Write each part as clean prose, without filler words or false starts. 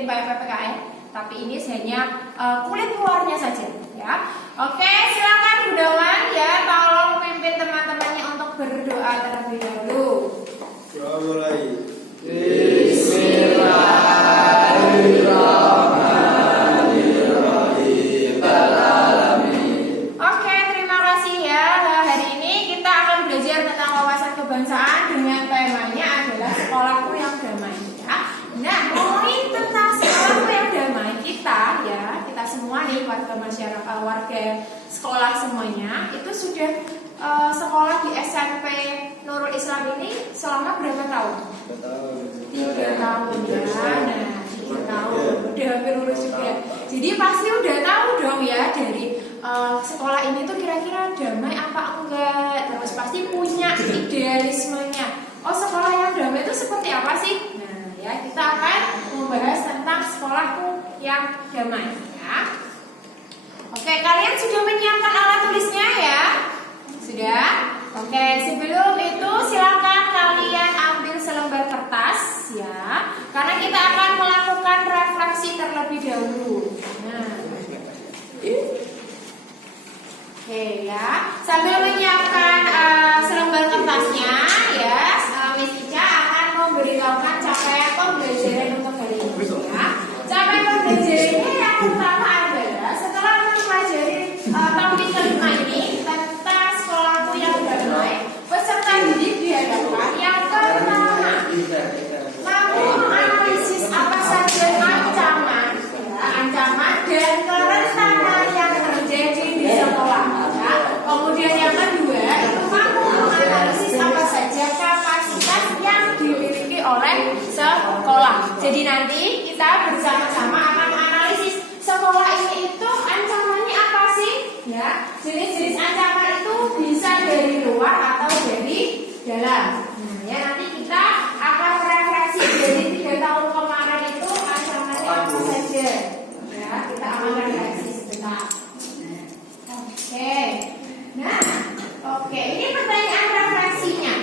mirip kayak PPKN, tapi ini hanya kulit luarnya saja ya. Oke, silakan Gunawan ya, tolong pimpin teman-temannya untuk berdoa terlebih dahulu. Doa mulai. Oke, terima kasih ya. Hari ini kita akan belajar tentang wawasan kebangsaan dengan temanya adalah sekolahku yang damai ya. Nah, ngomongin tentang sekolahku yang damai, kita semua nih warga masyarakat, warga sekolah semuanya itu sudah sekolah di SMP Nurul Islam ini selama berapa tahun? 3 tahun ya. Nah, 3 tahun udah hampir lulus juga. Jadi pasti udah tahu dong ya dari sekolah ini tuh kira-kira damai apa enggak. Terus pasti punya idealismenya. Oh, sekolah yang damai itu seperti apa sih? Nah, ya kita akan membahas tentang sekolahku yang damai ya. Oke, kalian sudah menyiapkan alat tulisnya ya? Sudah? Oke, sebelum itu silakan kalian ambil selembar kertas ya, karena kita akan melakukan refleksi terlebih dahulu. Nah, oke ya, sambil menyiapkan selembar kertasnya ya, Miss Ica akan memberitahukan capaian pembelajaran untuk hari ini ya. Capaian pembelajarannya yang pertama adalah setelah mempelajari topik kelima ini tentang sekolahku yang damai, peserta didik dihadapkan yang pertama mampu menganalisis apa saja ancaman dan kerentanan yang terjadi di sekolah ya. Kemudian yang kedua itu mampu menganalisis apa saja kapasitas yang dimiliki oleh sekolah. Jadi nanti kita bersama-sama akan menganalisis sekolah ini itu ancamannya apa sih ya. Jenis-jenis ancaman itu bisa dari luar atau dari dalam. Nah ya, nanti kita akan refleksi dari 3 tahun kemarin itu ancamannya apa saja ya. Kita akan refleksi sebentar. Oke. Nah, oke, ini pertanyaan refleksinya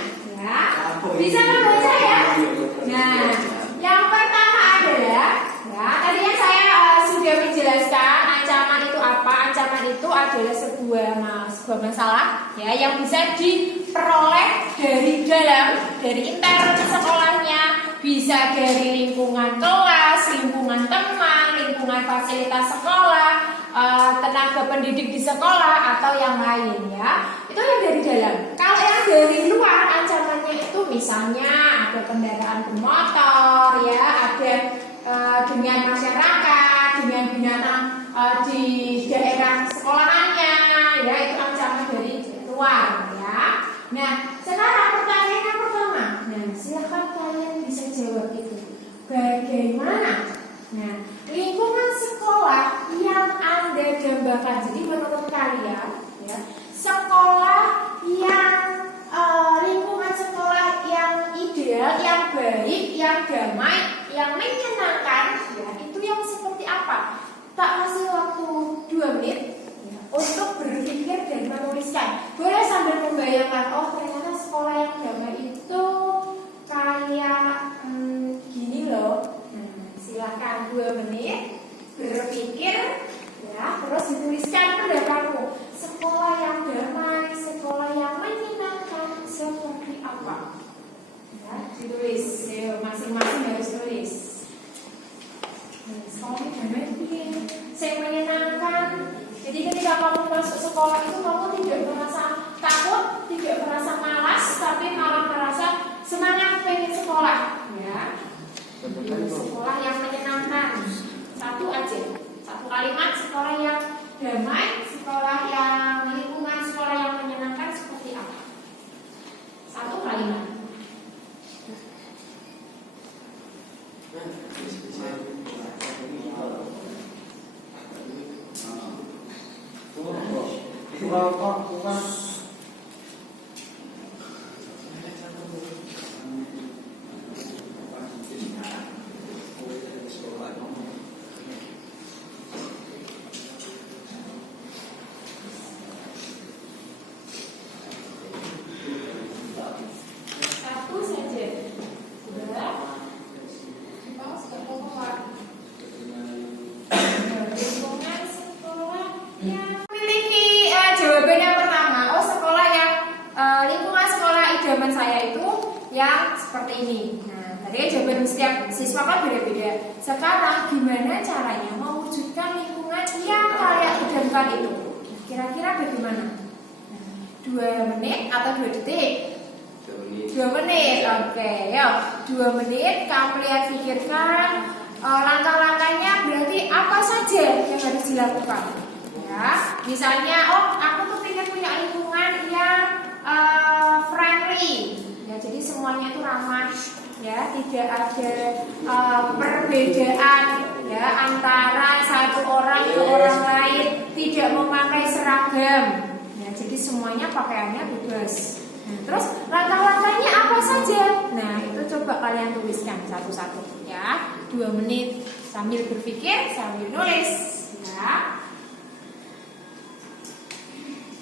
ya. Bisa membaca ya. Nah, yang pertama adalah ya, tadi yang saya sudah menjelaskan ancaman itu apa. Ancaman itu adalah sebuah masalah ya yang bisa diperoleh dari dalam, dari intern sekolahnya, bisa dari lingkungan kelas, lingkungan teman, lingkungan fasilitas sekolah, tenaga pendidik di sekolah atau yang lain ya. Itu yang dari dalam. Kalau yang dari luar ancamannya itu misalnya ada kendaraan bermotor ya, ada dengan masyarakat, dengan binatang di daerah sekolahannya ya, itu ancaman dari luar ya. Nah, sekarang pertanyaan yang pertama. Nah, silakan kalian bisa jawab itu. Bagaimana? Nah, lingkungan sekolah yang Anda dambakan. Jadi menurut kalian ya, sekolah yang lingkungan sekolah yang ideal, yang baik, yang damai, yang menyenangkan ya, itu yang seperti apa? Tak kasih waktu 2 menit ya, untuk berpikir dan menuliskan. Boleh sambil membayangkan, oh ternyata sekolah yang damai itu kayak gini loh. Silahkan 2 menit berpikir ya, terus dituliskan pendapatmu. Sekolah yang damai, sekolah yang menyenangkan seperti apa? Ya, ditulis. Masing-masing harus tulis. Sekolah yang damai saya menyenangkan. Jadi ketika kamu masuk sekolah itu kamu tidak merasa takut, tidak merasa malas, tapi malah merasa semangat pengen sekolah. Ya. Sekolah yang menyenangkan. Satu aja, satu kalimat. Sekolah yang damai, sekolah yang lingkungan sekolah yang menyenangkan seperti apa? Satu kalimat. ini. Nah, tadi jawaban setiap siswa kan beda-beda. Sekarang gimana caranya mewujudkan lingkungan yang kalian idamkan itu? Kira-kira bagaimana? 2 menit atau 2 detik? 2 menit. Oke, yuk. 2 menit kalian pikirkan langkah-langkahnya, berarti apa saja yang harus dilakukan. Ya, misalnya, aku tuh pengen punya lingkungan yang friendly. Ya, jadi semuanya itu ramah. Ya, tidak ada perbedaan ya antara satu orang ke orang lain, tidak memakai seragam. Ya, jadi semuanya pakaiannya bebas. Nah, terus langkah-langkahnya apa saja? Nah, itu coba kalian tuliskan satu-satu ya. 2 menit sambil berpikir, sambil nulis ya.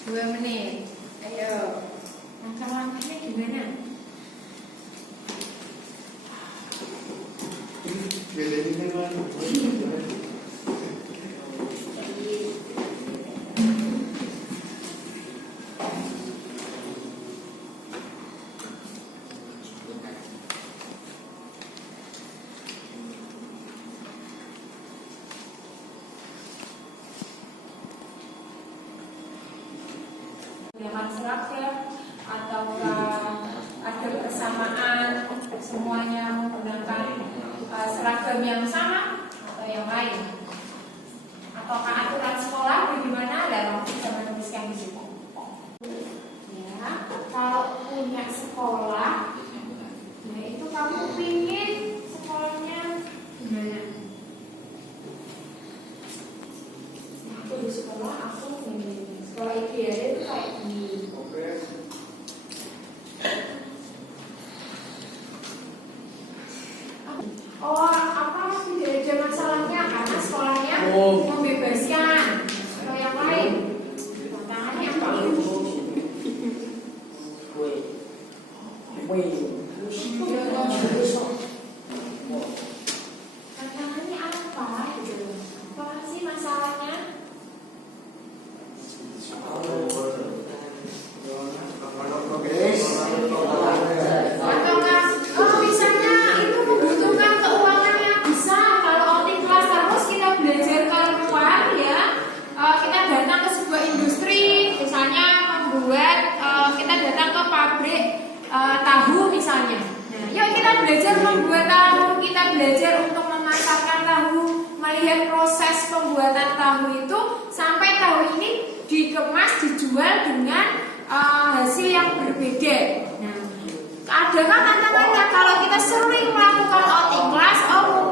2 menit. Ayo. Langkah-langkahnya gimana? Dengan seragam ataukah ada persamaan, semuanya menggunakan seragam yang sama atau yang lain, ataukah aturan sekolah bagaimana? Dan bisa menuliskan di situ. Ya, kalau punya sekolah, nah itu kamu pingin sekolahnya gimana? Aku di sekolah, aku ingin sekolah idealnya itu kayak gini. Apa tidak ada masalahnya karena sekolahnya membebaskan. Kalau yang lain, tantangannya apa? Tantangannya apa? Apa sih masalahnya? Misalnya itu membutuhkan keuangan yang besar. Kalau outing kelas terus kita belajar keluar ya, kita datang ke sebuah industri, misalnya membuat, kita datang ke pabrik tahu misalnya. Nah, yuk kita belajar membuat tahu, kita belajar untuk memasarkan tahu, melihat proses pembuatan tahu itu sampai tahu ini dikemas, dijual dengan hasil yang berbeda. Nah, adakah tantangannya kalau kita sering melakukan outing class?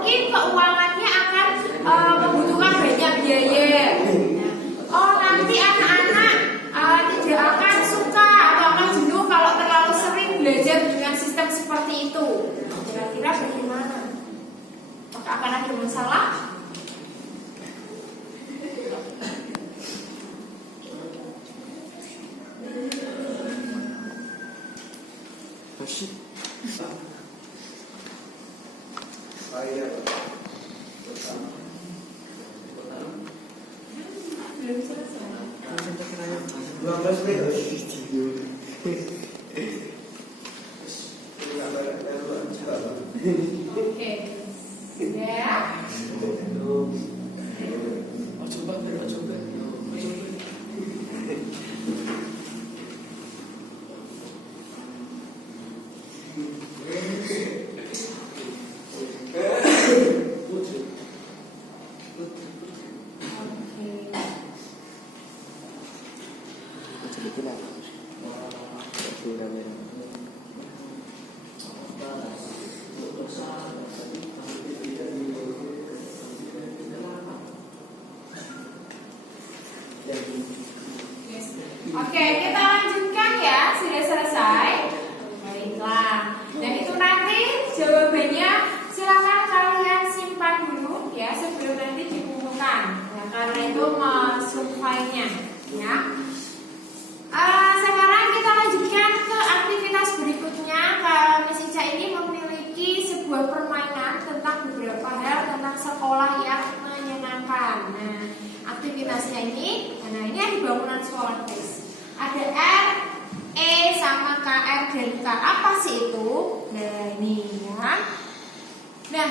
Mungkin keuangannya akan membutuhkan banyak biaya. Nah, nanti anak-anak tidak akan suka atau akan jenuh kalau terlalu sering belajar dengan sistem seperti itu. Kira-kira bagaimana? Apakah akan ada masalah? Belum selesai. 12 menit. Oke. Ya. Oke, kita lanjutkan ya. Sudah selesai. Baiklah. Dan itu nanti jawabannya silakan kalian simpan dulu ya sebelum nanti dikumpulkan. Ya, karena itu surveinya ya. Sekarang kita lanjutkan ke aktivitas berikutnya. Miss Ica ini memiliki sebuah permainan tentang beberapa hal tentang sekolah yang menyenangkan. Nah, aktivitasnya ini ada bangunan sekolah guys. Ada R, E sama KR dan K. Apa sih itu? Nah, ini ya. Nah,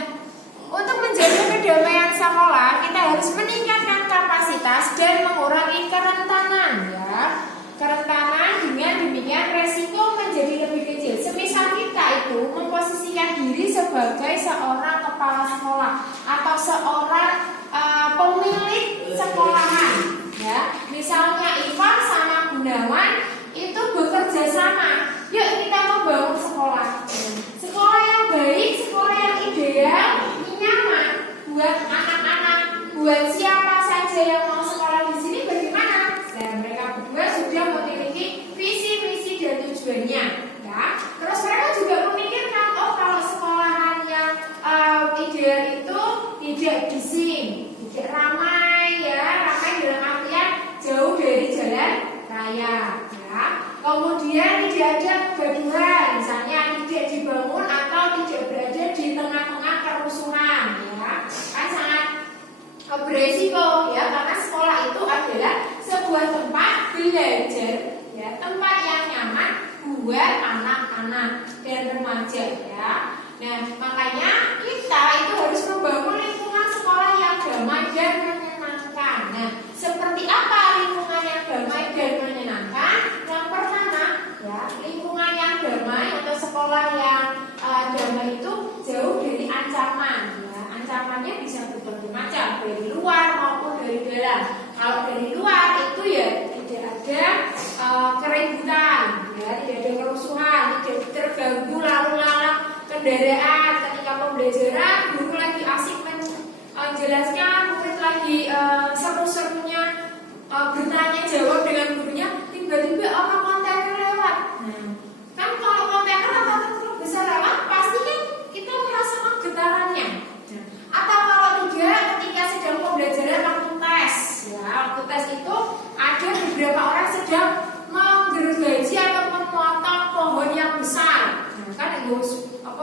untuk menjaga kedamaian sekolah, kita harus meningkatkan kapasitas dan mengurangi kerentanan ya. Kerentanan dengan demikian resiko menjadi lebih kecil. Semisal kita itu memposisikan diri sebagai seorang kepala sekolah atau seorang pemilik sekolahan ya. Misalnya Ivan sama Gunawan itu bekerja sama. Yuk kita membangun sekolah. Sekolah yang baik, sekolah yang ideal, nyaman buat anak-anak, buat siapa saja yang mau sekolah di sini bagaimana? Dan mereka berdua sudah memiliki visi misi dan tujuannya, ya. Terus mereka juga memikirkan, oh kalau sekolahan yang ideal itu tidak bising, tidak ramai, ya, ramai dalam artian jauh dari jalan raya, ya. Kemudian tidak ada kegaduhan, misalnya tidak dibangun atau tidak berada di tengah-tengah kerusuhan, ya. Kan sangat beresiko ya, karena sekolah itu adalah sebuah tempat belajar ya, tempat yang nyaman buat anak-anak dan remaja ya. Nah, makanya kita itu harus membangun lingkungan sekolah yang damai dan menyenangkan. Nah, seperti apa lingkungan yang damai dan menyenangkan? Yang pertama ya, lingkungan yang damai atau sekolah yang damai itu jauh dari ancaman ya. Ancamannya bisa berbagai macam, dari luar maupun dari dalam. Kalau dari luar itu ya tidak ada keributan, ya, tidak ada kerusuhan, tidak terganggu lalu lalang kendaraan ketika pembelajaran, guru lagi asik menjelaskan, mungkin lagi seru-serunya bertanya jawab dengan gurunya, tiba-tiba orang kontainer lewat. Kan kalau kontainer atau truk besar lewat, pasti kan kita merasakan getarannya. Atau kalau tidak, ketika sedang pembelajaran waktu tes, ya, waktu tes itu ada beberapa orang sedang menggergaji atau memotong pohon yang besar. Nah, kan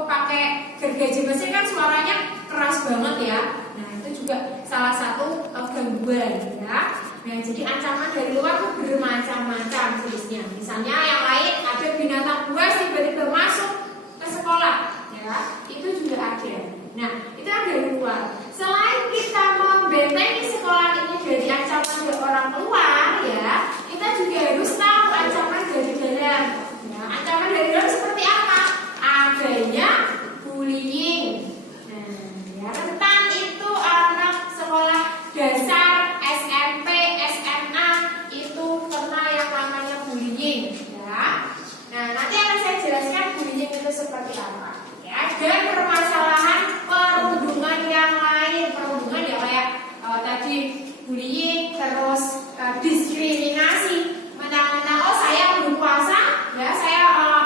pakai gergaji mesin kan suaranya keras banget ya. Nah, itu juga salah satu gangguan ya. Nah, jadi ancaman dari luar itu bermacam-macam jenisnya. Misalnya yang lain ada binatang buas tiba-tiba masuk ke sekolah, ya, itu juga ada. Nah, itu yang dari luar. Selain kita membentengi sekolah ini dari ancaman dari orang luar, ya, kita juga harus tahu ancaman dari dalam. Nah, ancaman dari dalam seperti apa? Adanya bullying. Nah, ya, rentan itu anak sekolah dasar, SMP, SMA itu kena yang namanya bullying, ya. Nah, nanti akan saya jelaskan bullying itu seperti apa, ya. Dan permasalahan perundungan yang lain, perundungan ya kayak tadi bullying, terus diskriminasi. Mentang-mentang oh saya belum puasa, ya saya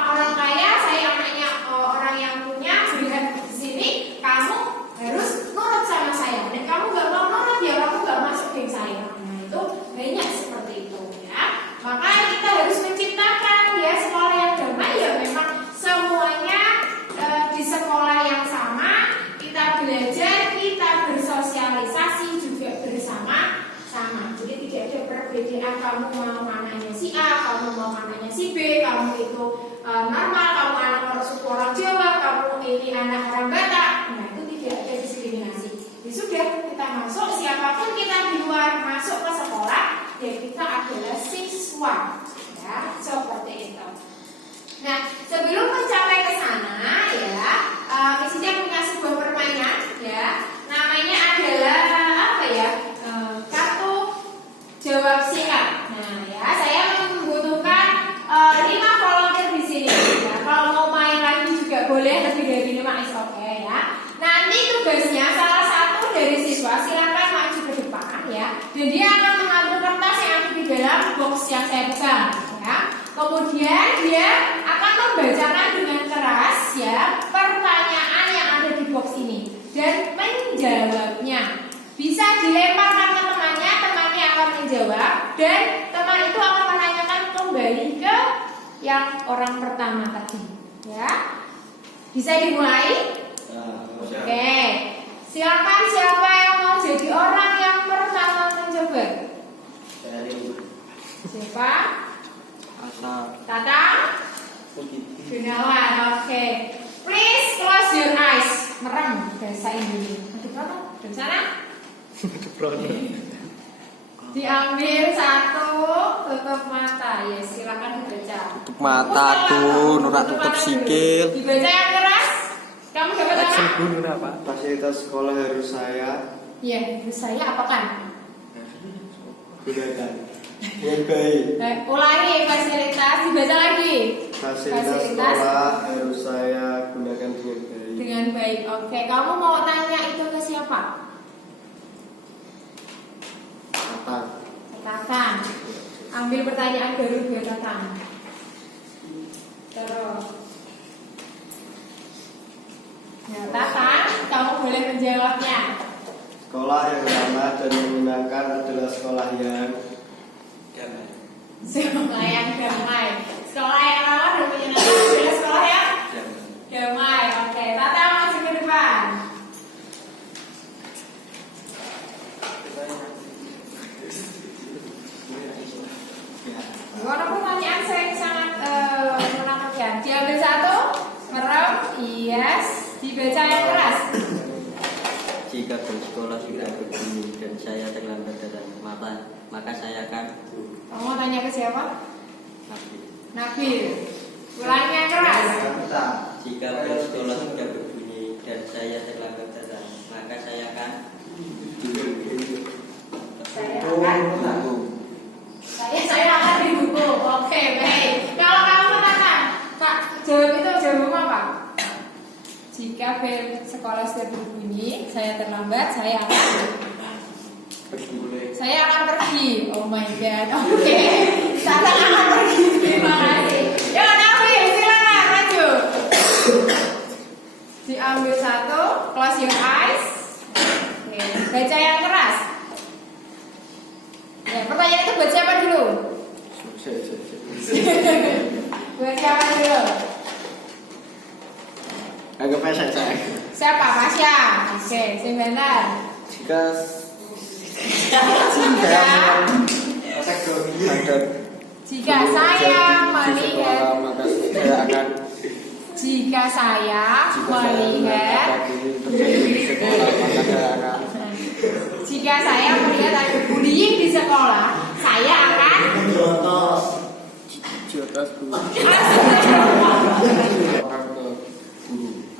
orang kaya, saya anaknya orang yang punya, berada di sini, kamu harus nurut sama saya. Dan kamu nggak mau nurut ya kamu nggak masuk geng saya. Nah, itu banyak seperti itu ya. Maka kita harus menciptakan ya sekolah yang damai ya, memang semuanya di sekolah yang sama, kita belajar, kita bersosialisasi juga bersama-sama. Jadi tidak ada perbedaan, kamu mau anaknya si A, kamu mau anaknya si B, kamu itu normal, kamu anak orang suku orang Jawa, kamu ini anak orang Batak. Nah, itu tidak ada diskriminasi. Ya sudah, kita masuk, siapapun kita di luar masuk ke sekolah, ya kita adalah siswa. Ya, seperti itu. Nah, sebelum mencapai ke sana, ya, Misija punya sebuah permainan, ya, namanya adalah apa ya? Kartu jawab singkat. Nah, ya, saya membutuhkan 5 volunteer di sini. Ya, kalau mau main lagi juga boleh, lebih dari 5 is okay, ya. Nanti tugasnya salah satu dari siswa silakan maju ke depan, ya, dan dia akan mengambil kertas yang ada di dalam box yang saya pegang, ya. Kemudian dia akan membacakan dengan keras ya pertanyaan yang ada di box ini dan menjawabnya. Bisa dilemparkan ke temannya, temannya akan menjawab dan teman itu akan menanyakan kembali ke yang orang pertama tadi. Ya, bisa dimulai? Oke, silakan siapa yang mau jadi orang yang pertama mencoba? Siapa? Tatang? Gunawan, oke. Please close your eyes. Merem bahasa Indonesia. Aduh, berapa? Dari sana? Diambil satu, tutup mata. Ya, silakan dibaca. Tutup mataku, nurak tutup sikil. Dibaca yang keras. Kamu dapat apa? Fasilitas sekolah harus saya Iya, saya apakan? gunakan dengan baik. Ulangi fasilitas, dibaca lagi. Fasilitas sekolah harus saya gunakan dengan baik. Dengan baik. Oke, kamu mau tanya itu ke siapa? Tatang. Tatang. Ambil pertanyaan baru buat Tatang. Terus. Ya, Tatang, kamu boleh menjawabnya. Sekolah yang ramah dan menyenangkan adalah sekolah yang Sekolah yang damai. Sekolah yang ramah dan menyenangkan adalah sekolah yang damai. Oke, Tatang maju ke depan. Ada pertanyaan saya sangat menakutkan. Diambil satu, merem, yes, dibaca yang keras. Jika bersekolah sudah berbunyi dan saya terlambat datang, maka saya akan Kamu mau tanya ke siapa? nabi. Nabil. Ulangi yang keras. Jika bersekolah sudah berbunyi dan saya terlambat datang, maka saya akan Saya akan dihukum. Oke, baik. Kalau kamu Tatang, Kak, jawab apa? Jika bel sekolah sudah berbunyi, saya terlambat, saya akan pergi. Oh my god. Oke. Tatang akan pergi. Terima kasih. Yuk, Nabil, silakan maju. Diambil satu, close your eyes. Oke, baca yang keras. Ya, pertanyaan itu buat siapa dulu? Buat siapa dulu? Agak pesek saya. Siapa? Masya. Oke, sing benar. Jika Jika saya melihat maka saya akan Jika saya melihat Jika saya melihat ada bullying di sekolah, saya akan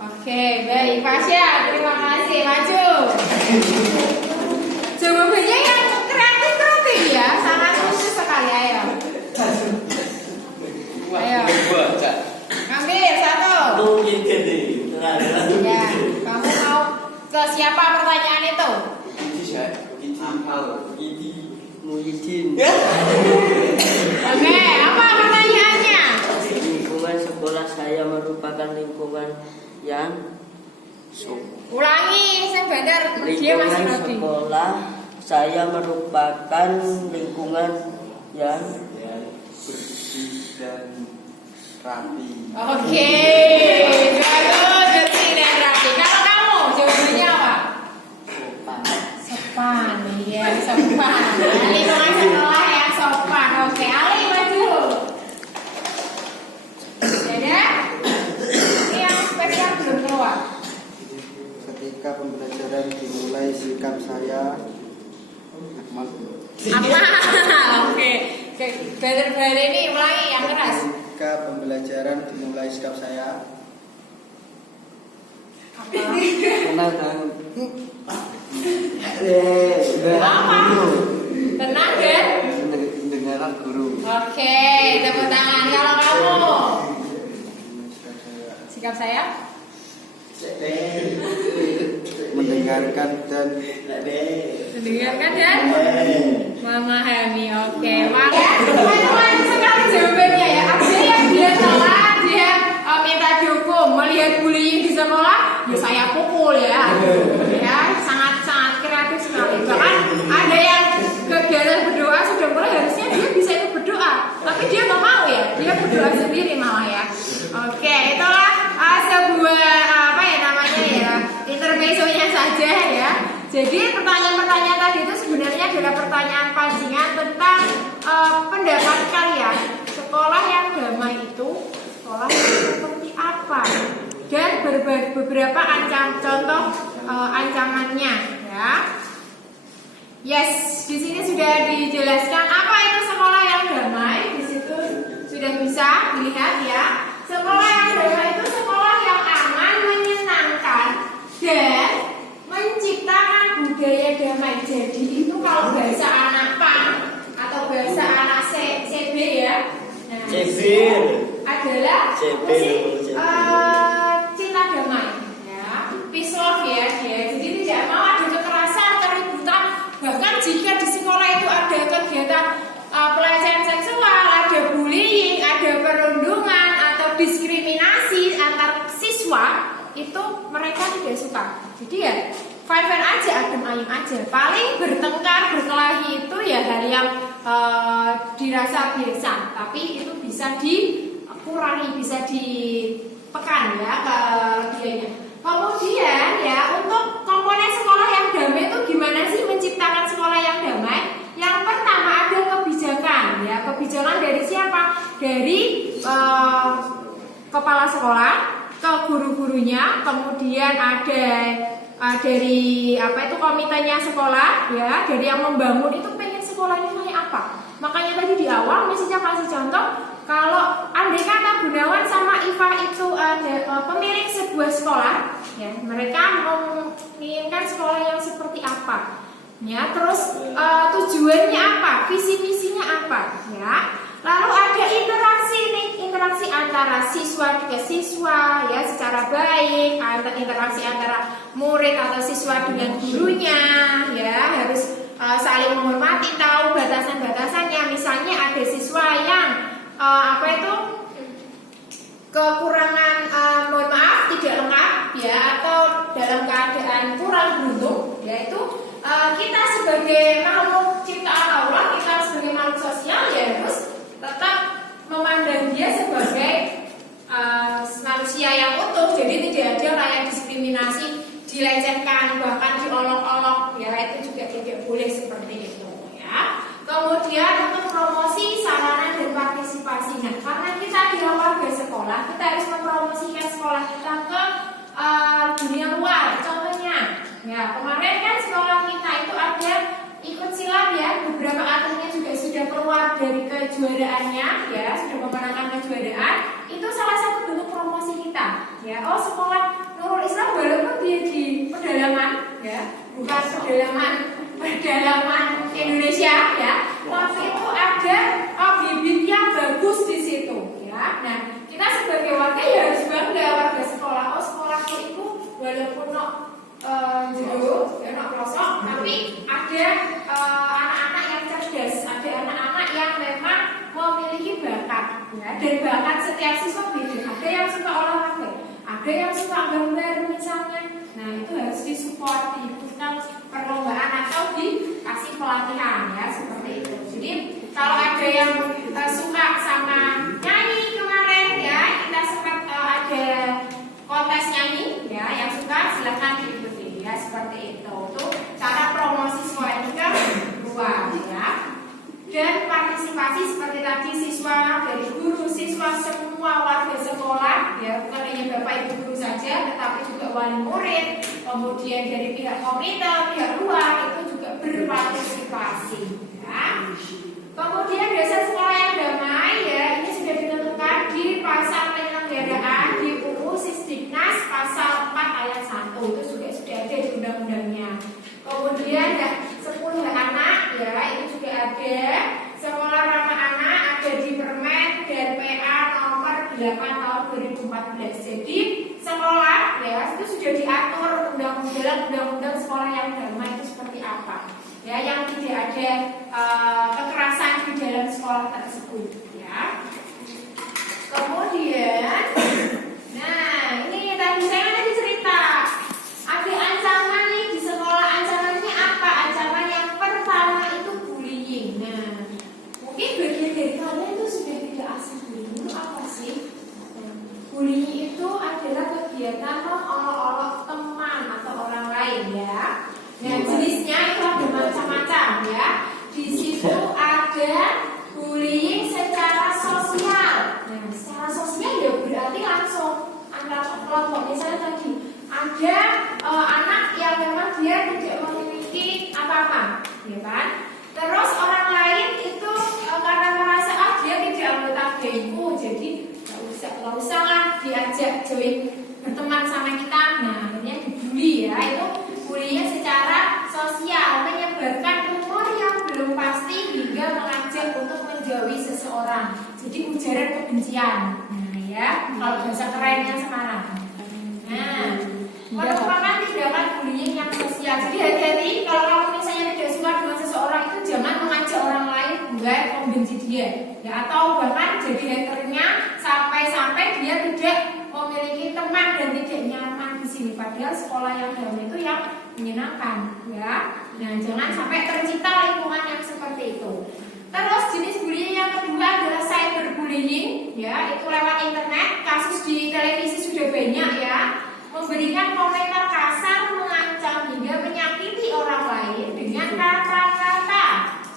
Oke, baik Fasya, terima kasih. Maju. Jawabannya yang kreatif ya, sangat khusus sekali. Ayo. Ambil satu. Ya, kamu mau ke siapa pertanyaan itu? Muhyiddin. Oke, apa pertanyaannya? Lingkungan sekolah saya merupakan lingkungan yang Ulangi, saya benar. Dia masih lingkungan ngerti. sekolah saya merupakan lingkungan yang bersih dan rapi. Oke, bagus, bersih dan rapi. Kalau kamu jawabannya apa? Sopan, iya sopan. Lingkungan sekolah yang sopan. Oke, Ali maju. Ya, ini yang spesial belum keluar. Ketika pembelajaran dimulai, sikap saya Apa? Oke, benar-benar ini ulangi yang keras. Ketika pembelajaran dimulai, sikap saya Apa? Apa? Tenang kan? mendengarkan guru. Oke, tepuk tangan. Kalau kamu, sikap saya? Mendengarkan dan Mendengarkan dan memahami. Oke, maka teman-teman sekali jawabannya ya. Ada yang dia salah, dia minta dihukum, melihat bullying di sekolah, ya saya pukul ya. Ya, sangat kreatif sekali. Bahkan ada yang kegiatan berdoa sudah mulai, harusnya dia bisa ikut berdoa, tapi dia nggak mau ya. Dia berdoa sendiri malah ya. Oke, itulah sebuah intermezzonya saja ya. Jadi pertanyaan-pertanyaan tadi itu sebenarnya adalah pertanyaan pancingan tentang pendapat kalian. Sekolah yang damai itu sekolah yang seperti apa? dan beberapa contoh ancamannya ya. Yes, di sini sudah dijelaskan apa itu sekolah yang damai. Di situ sudah bisa dilihat ya. Sekolah yang damai itu sekolah yang aman, menyenangkan dan menciptakan budaya damai. Jadi itu kalau bahasa anak PAN atau bahasa anak CB ya. Nah, CB adalah CB cinta damai ya, peace love ya dia. Jadi tidak mau ada kekerasan, keributan. Bahkan jika di sekolah itu ada kegiatan pelecehan seksual, ada bullying, ada perundungan atau diskriminasi antar siswa, itu mereka tidak suka. Jadi ya fine aja, adem ayem aja. Paling bertengkar, berkelahi itu ya hal yang dirasa biasa, tapi itu bisa dikurangi, bisa dipekan ya kelebihannya. Kemudian ya untuk komponen sekolah yang damai itu gimana sih menciptakan sekolah yang damai? Yang pertama ada kebijakan ya, kebijakan dari siapa? Dari kepala sekolah ke guru-gurunya, kemudian ada dari komitenya sekolah ya, dari yang membangun itu pengen sekolah ini kayak apa. Makanya tadi di awal misalnya kasih contoh, kalau andai kata Gunawan sama Iva itu ada pemilik sebuah sekolah ya, mereka menginginkan sekolah yang seperti apa ya, terus tujuannya apa, visi misinya apa ya. Lalu ada interaksi antara siswa ke siswa ya secara baik, interaksi antara murid atau siswa dengan gurunya ya, harus saling menghormati, tahu batasan-batasannya. Misalnya ada siswa yang kekurangan, mohon maaf, tidak lengkap ya, atau dalam keadaan kurang beruntung, yaitu kita sebagai makhluk ciptaan Allah, kita sebagai makhluk sosial ya harus tetap memandang dia sebagai manusia yang utuh. Jadi tidak ada kayak diskriminasi, dilecehkan, bahkan diolok-olok ya, itu juga tidak boleh seperti itu ya. Kemudian untuk promosi, sarana dan partisipasi. Nah, karena kita di warga sekolah, kita harus mempromosikan sekolah kita ke dunia luar. Contohnya, ya kemarin kan sekolah kita itu ada ikut silat ya, beberapa atletnya juga sudah keluar dari kejuaraannya ya, sudah memenangkan kejuaraan. Itu salah satu bentuk promosi kita ya. Oh, sekolah Nurul Islam walaupun dia di pedalaman ya, bukan pedalaman Indonesia ya, tapi itu ada bibit yang bagus di situ ya. Nah, kita sebagai warga ya harus bangga warga sekolah. Oh, sekolahku itu walaupun jauh ya, pelosok, tapi ada anak-anak yang cerdas, ada anak-anak yang memang memiliki bakat ya. Dan bakat setiap siswa beda. Ada yang suka olahraga, ada yang suka gambar misalnya. Nah, itu harus disupport, dibutuhkan perlombaan atau dikasih pelatihan ya, seperti itu. Jadi kalau ada yang suka sama nyanyi kemarin ya, kita sempat ada kontes nyanyi ya, yang suka silahkan diikuti ya, seperti itu. Itu cara promosi sekolah juga luar ya. Dan partisipasi seperti tadi, siswa, dari guru, siswa, semua warga sekolah ya, bukan hanya bapak ibu guru saja, tetapi juga wali murid, kemudian dari pihak komite, pihak luar itu juga berpartisipasi ya. Kemudian dasar sekolah yang damai ya, ini sudah ditentukan di pasal penyelenggaraan di UU Sisdiknas pasal 4 ayat 1, itu sudah ada di undang-undangnya. Kemudian 10 anak ya, itu juga ada. Sekolah ramah anak ada di Permen dan PA nomor 8 tahun 2014. Jadi sekolah ya itu sudah diatur undang-undang sekolah yang damai itu seperti apa ya, yang tidak ada kekerasan di dalam sekolah tersebut ya. Kemudian nah ini tadi saya tadi cerita ada ancaman nih di sekolah. Ancamannya apa? Ancaman yang pertama itu bullying. Nah, mungkin bagian dari kalian itu sudah tidak asing bullying. Itu apa sih? Bullying itu adalah kegiatan mengolok-olok teman atau orang lain ya. Nah, jenisnya itu ada macam-macam ya. Di situ ada bullying secara sosial. ada anak yang memang dia tidak memiliki apa-apa, ya kan? Terus orang lain itu karena merasa dia tidak anggota gengku, jadi nggak usah lah diajak join berteman sama kita. Nah, akhirnya dibully ya. Itu bulinya secara sosial, menyebarkan rumor yang belum pasti hingga mengajak untuk menjauhi seseorang. Jadi ujaran kebencian. Nah, ya, kalau bahasa kerennya sekarang. Nah, merupakan tindakan bullying yang sosial. Jadi hati-hati kalau kamu misalnya tidak suka dengan seseorang itu jangan mengajak orang lain buat membenci dia, ya, atau bahkan jadi haternya sampai-sampai dia tidak memiliki teman dan tidak nyaman di sini. Padahal sekolah yang dalam itu yang menyenangkan, ya. Nah, jangan sampai tercipta lingkungan yang seperti itu. Terus jenis bullying yang kedua adalah cyberbullying, ya, itu lewat internet. Kasus di televisi sudah banyak, ya. Memberikan komentar kasar, mengancam hingga menyakiti orang lain dengan kata-kata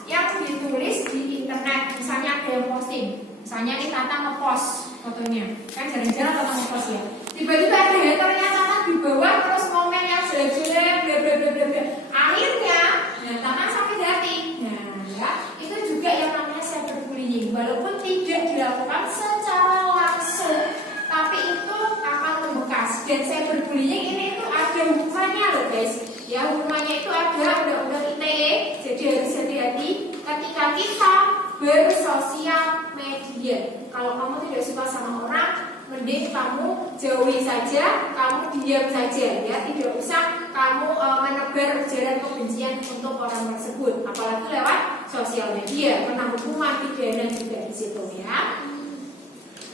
yang ditulis di internet. Misalnya ada yang posting, misalnya nih Tata ngepost fotonya, kan jarang-jarang Tata ngepost ya. Tiba-tiba ada haternya Tata di bawah terus komen yang jelek-jelek, bla bla bla bla. Akhirnya, nah Tata sakit hati. Nah, ya, itu juga yang namanya cyberbullying. Walaupun tidak dilakukan secara langsung, tapi itu akan membekas. Dan cyberbullying ini itu ada hukumannya loh guys. Ya, hukumannya itu ada undang-undang ITE. Jadi harus hati-hati ketika kita bersosial media. Kalau kamu tidak suka sama orang, mending kamu jauhi saja, kamu diam saja, ya. Tidak usah kamu menebar ujaran kebencian untuk orang tersebut, apalagi lewat sosial media. Kena hukuman pidana juga di situ, ya.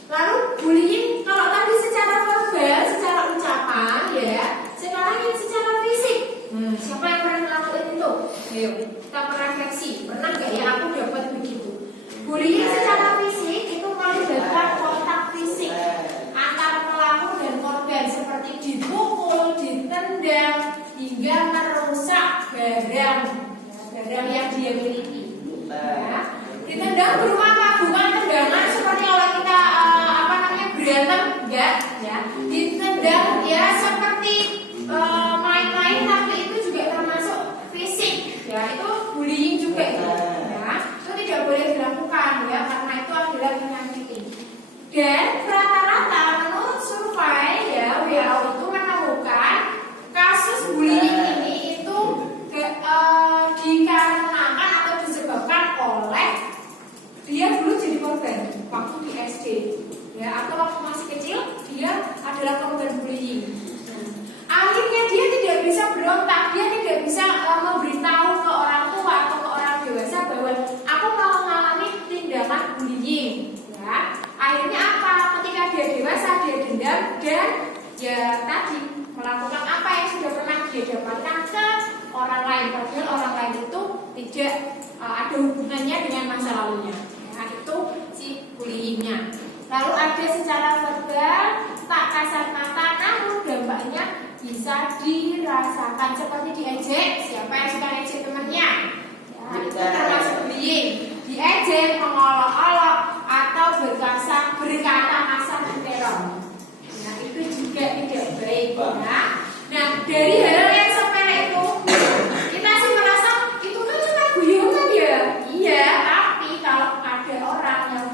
Lalu bullying kalau tadi secara verbal, secara ucapan, ya. Sekarang ini secara fisik. Siapa yang pernah ngelakuin itu? Ayo kita merefleksi. Pernah nggak ya aku dapat begitu? Bullying secara fisik itu melibatkan kontak fisik antara pelaku dan korban, seperti dipukul, ditendang, hingga merusak barang yang dia miliki. Ya. Ditendang berupa apa? Bukan tendangan seperti kalau kita berantem, enggak, ya. Ditendang ya seperti main-main, tapi itu juga termasuk fisik, ya. Itu bullying juga itu, ya. Itu tidak boleh dilakukan, ya, karena itu adalah menyakiti. Dan rata-rata menurut survei, ya, WHO itu menemukan kasus bullying ini itu dikarenakan atau disebabkan oleh dia dulu jadi korban waktu di SD, ya, atau waktu masih kecil dia adalah korban bullying. Akhirnya dia tidak bisa berontak, dia tidak bisa memberitahu ke orang tua atau ke orang dewasa bahwa aku mau mengalami tindakan bullying, ya. Akhirnya apa? Ketika dia dewasa dia dendam dan ya tadi melakukan apa yang sudah pernah dia dapatkan ke orang lain, padahal orang lain itu tidak ada hubungannya dengan masa lalunya. Nah, itu si bullyingnya. Lalu ada secara verbal, tak kasat mata, namun dampaknya bisa dirasakan seperti diejek. Siapa yang suka ejek temannya? Ya, itu termasuk bullying. Diejek, mengolok-olok, atau berkata kasar teror. Nah, itu juga tidak baik. Ya. Nah, dari hal yang sepele itu, kita sih merasa itu kan cuma guyonan ya. Iya, tapi kalau ada orang yang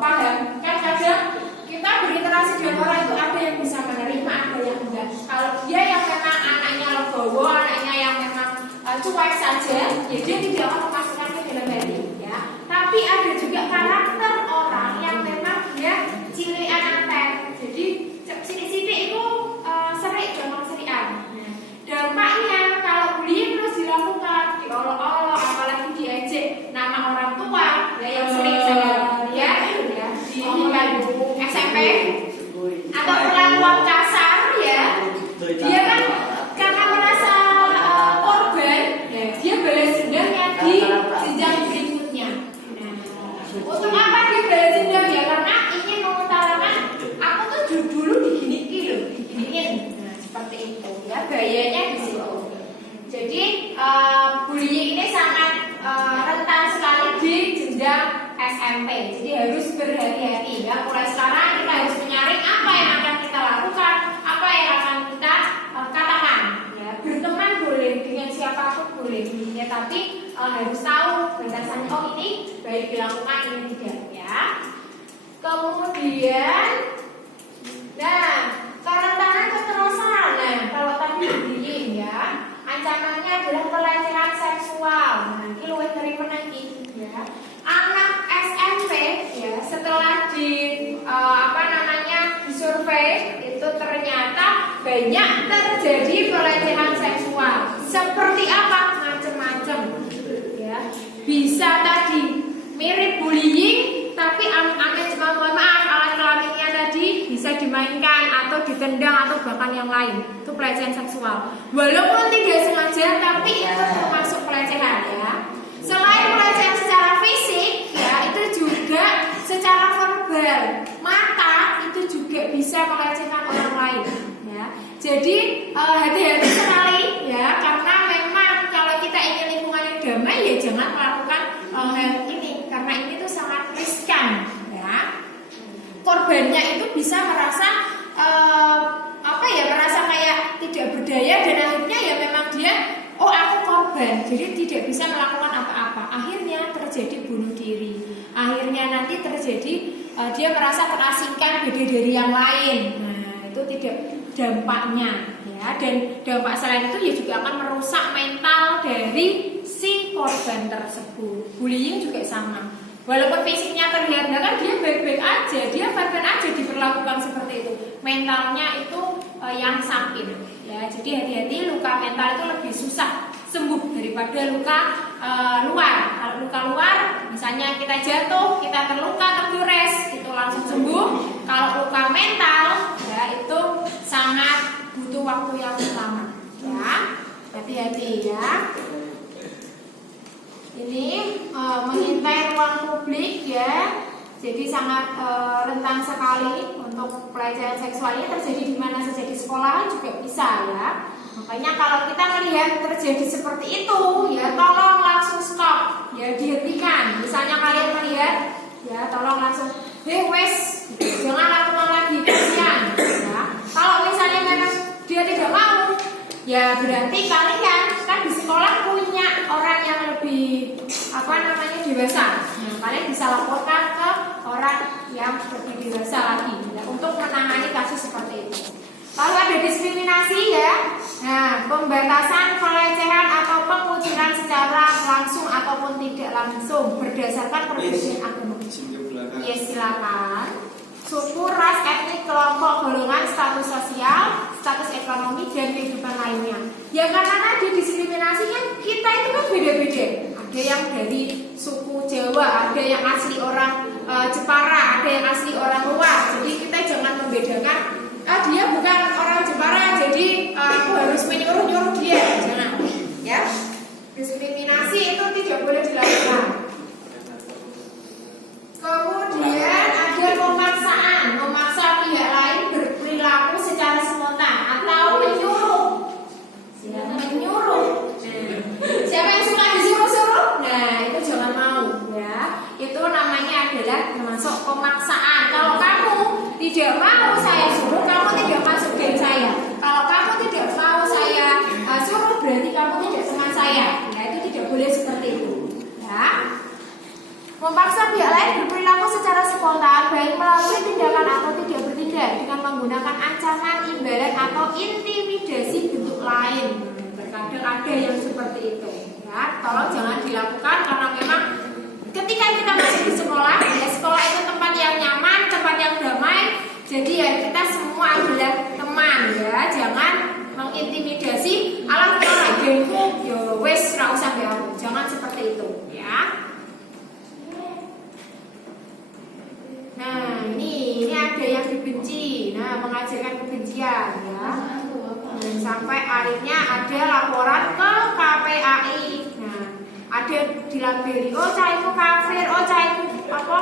paham, kan kadang kita berinteraksi dengan orang itu ada yang bisa menerima, ada yang enggak. Kalau dia yang memang anaknya legowo, anaknya yang memang cuek saja, ya dia tidak akan memasukkan ke dalam hati, ya. Tapi ada juga karakter orang yang memang dia cilian anten. Jadi sidik-sidik itu serik, gampang serian. Nah, dampaknya kalau bullying terus dilakukan, diolok-olok, apalagi diejek nama orang tua, ya yang sering saya lihat ya di SMP atau perlakuan kasar, ya, dia kan karena merasa korban, ya, dia balas dendamnya di jenjang berikutnya. Nah, untuk tapi harus tahu batasannya. Oh, ini baik dilakukan, ini tidak ya. Kemudian, nah, kerentanan kekerasan. Nah, kalau tadi bullying ya, ancamannya adalah pelecehan seksual. Nah, ini luwih ngeri meneh ya. Anak SMP ya, setelah disurvei itu ternyata banyak terjadi pelecehan seksual. Seperti apa? Macam-macam ya. Bisa tadi mirip bullying, tapi alat kelaminnya tadi bisa dimainkan atau ditendang atau bahkan yang lain. Itu pelecehan seksual. Walaupun tidak sengaja, tapi itu termasuk pelecehan ya. Selain pelecehan secara fisik, ya itu juga secara verbal. Mata itu juga bisa melecehkan orang lain. Ya. Jadi hati-hati sekali ya, karena memang kalau kita ingin lingkungan yang damai, ya jangan melakukan hal ini, karena ini tuh sangat riskan. Ya. Korbannya itu bisa merasa merasa kayak tidak berdaya dan akhirnya ya memang dia aku korban, jadi tidak bisa melakukan apa-apa. Akhirnya terjadi bunuh diri. Akhirnya nanti terjadi dia merasa terasingkan beda dari yang lain. Nah, itu tidak dampaknya ya. Dan dampak selain itu ya juga akan merusak mental dari si korban tersebut. Bullying juga sama. Walaupun fisiknya terlihat kan dia baik-baik aja, dia fine-fine aja diperlakukan seperti itu. Mentalnya itu yang sakit ya. Jadi hati-hati, luka mental itu lebih susah sembuh daripada luka luar. Kalau luka luar, misalnya kita jatuh, kita terluka, tergores, itu langsung sembuh. Kalau luka mental, ya itu sangat butuh waktu yang lama. Ya, hati-hati ya. Ini mengintai ruang publik ya. Jadi sangat rentan sekali untuk pelecehan seksual ini terjadi di mana saja, di sekolahan juga bisa ya. Makanya kalau kita melihat terjadi seperti itu ya, tolong langsung stop ya, dihentikan. Misalnya kalian melihat ya, tolong langsung wes, jangan lakukan lagi, kasihan ya. Kalau misalnya memang dia tidak mau, ya berarti kalian kan di sekolah punya orang yang lebih dewasa. Nah, kalian bisa laporkan ke orang yang lebih dewasa lagi ya, untuk menangani kasus seperti itu. Lalu ada diskriminasi ya. Nah, pembatasan pelecehan atau pengucilan secara langsung ataupun tidak langsung berdasarkan perbedaan agama. Ya, silakan. Suku, ras, etnik, kelompok, golongan, status sosial, status ekonomi, dan kehidupan lainnya. Ya karena tadi diskriminasi kan kita itu kan beda-beda. Ada yang dari suku Jawa, ada yang asli orang Jepara, ada yang asli orang luar. Jadi kita jangan membedakan, dia bukan orang Jepara, jadi aku harus menyuruh-nyuruh dia. Jangan, ya. Diskriminasi itu tidak boleh dilakukan. Kemudian ada pemaksaan, memaksa pihak lain berperilaku secara spontan atau menyuruh. Siapa yang suka disuruh-suruh? Nah, itu jangan mau ya. Itu namanya adalah termasuk pemaksaan. Kalau kamu tidak mau saya suruh, kamu tidak masuk geng saya. Kalau kamu tidak mau saya suruh, berarti kamu tidak teman saya. Nah, itu tidak boleh seperti itu ya. Memaksa pihak lain berperilaku secara spontan, baik melalui tindakan atau tidak bertindak, dengan menggunakan ancaman, imbalan atau intimidasi bentuk lain. Terkadang ada yang seperti itu ya. Tolong jangan dilakukan, karena memang ketika kita masih di sekolah ya, sekolah itu tempat yang nyaman, tempat yang damai. Jadi ya kita semua adalah teman ya. Jangan mengintimidasi, alah kalau gengku yo wes ra usah ya. Jangan seperti itu ya. Nah, ini ada yang dibenci. Nah, mengajarkan kebencian ya. Dan sampai akhirnya ada laporan ke KPAI. Nah, ada dilabeli, oh caiku kafir, oh caiku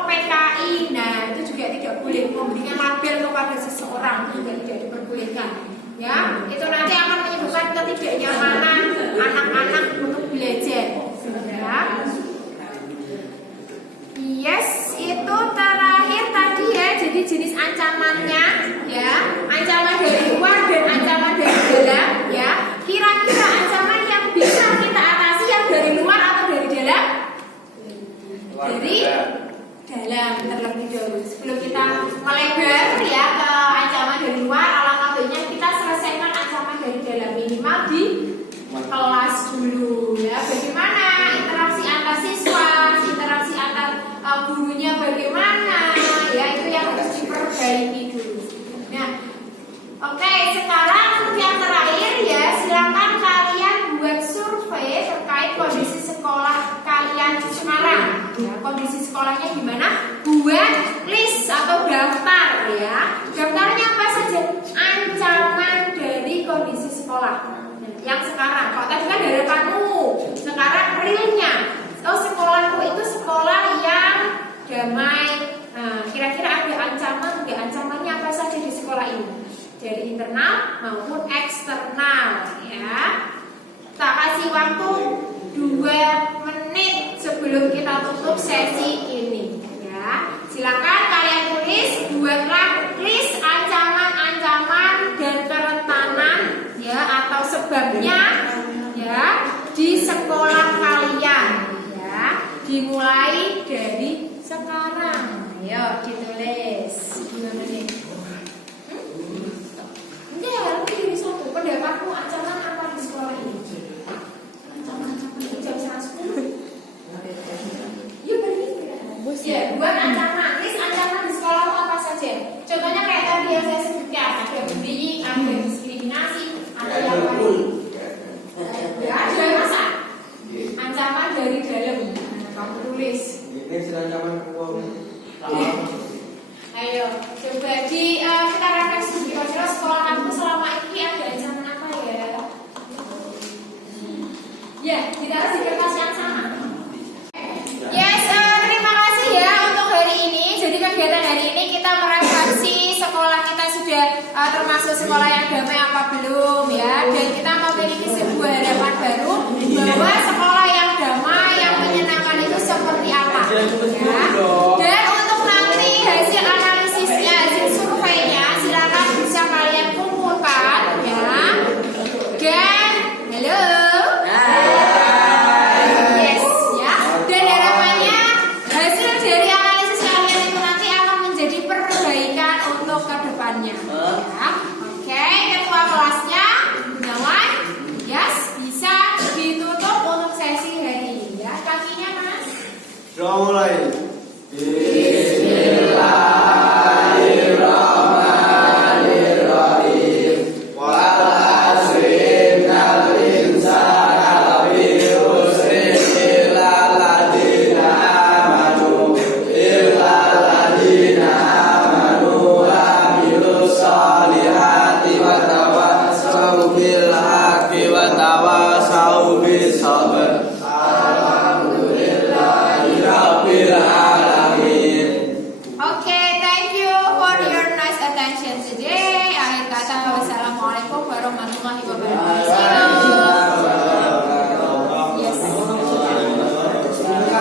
PKI. Nah, itu juga tidak boleh. Memberikan label kepada seseorang juga tidak diperbolehkan. Ya, itu nanti akan menyebabkan ketidaknyamanan anak-anak untuk belajar. Ya. Yes, itu terakhir tadi ya. Jadi jenis ancamannya ya, ancaman dari luar dan ancaman dari dalam ya. Kira-kira ancaman yang bisa kita atasi yang dari luar kondisi sekolah kalian sekarang. Ya, kondisi sekolahnya gimana? Buat list atau daftar ya. Daftarnya apa saja? Ancaman dari kondisi sekolah. Yang sekarang, kalau tadi kan harapanmu, sekarang realnya. Oh, sekolahku itu sekolah yang damai. Nah, kira-kira ada ancaman, nggak? Ancamannya apa saja di sekolah ini? Dari internal maupun eksternal ya. Tak kasih waktu 2 menit sebelum kita tutup sesi ini ya. Silakan kalian tulis, buatlah list ancaman-ancaman dan kerentanan ya atau sebabnya ya di sekolah kalian ya. Dimulai dari sekarang. Ayo ditulis 2 menit. Enggak, lebih dari 1. Pendapatmu ancaman apa di sekolah ini? Jam 10. Ya berarti ya, buat ancaman. List ancaman di sekolah apa saja? Contohnya kayak tadi yang saya sebutkan, ada bullying, ada diskriminasi, ada yang lain. Ya, ada masa? Ancaman dari dalam. Kamu tulis. Ini ancaman uang. Ayo, coba kita refleksi kira-kira sekolah kamu selama ini ada ancaman apa ya? Ya, ditaruh di kertas yang sama. Yes, terima kasih ya untuk hari ini. Jadi kegiatan hari ini kita merefleksi sekolah kita sudah termasuk sekolah yang damai apa belum ya. Dan kita memiliki sebuah harapan baru bahwa sekolah yang damai, yang menyenangkan itu seperti apa ya. Dan untuk nanti hasil analisisnya, hasil surveinya silakan bisa kalian kumpulkan ya. Dan halo. Yes ya. Dan harapannya hasil dari analisis kalian itu nanti akan menjadi perbaikan untuk kedepannya ya. Oke, ketua kelasnya Gunawan. Yes, bisa ditutup untuk sesi hari ini ya. Kakinya Mas. Sudah mulai. Okay, thank you for your nice attention today. Akhir kata, wassalamualaikum warahmatullahi wabarakatuh.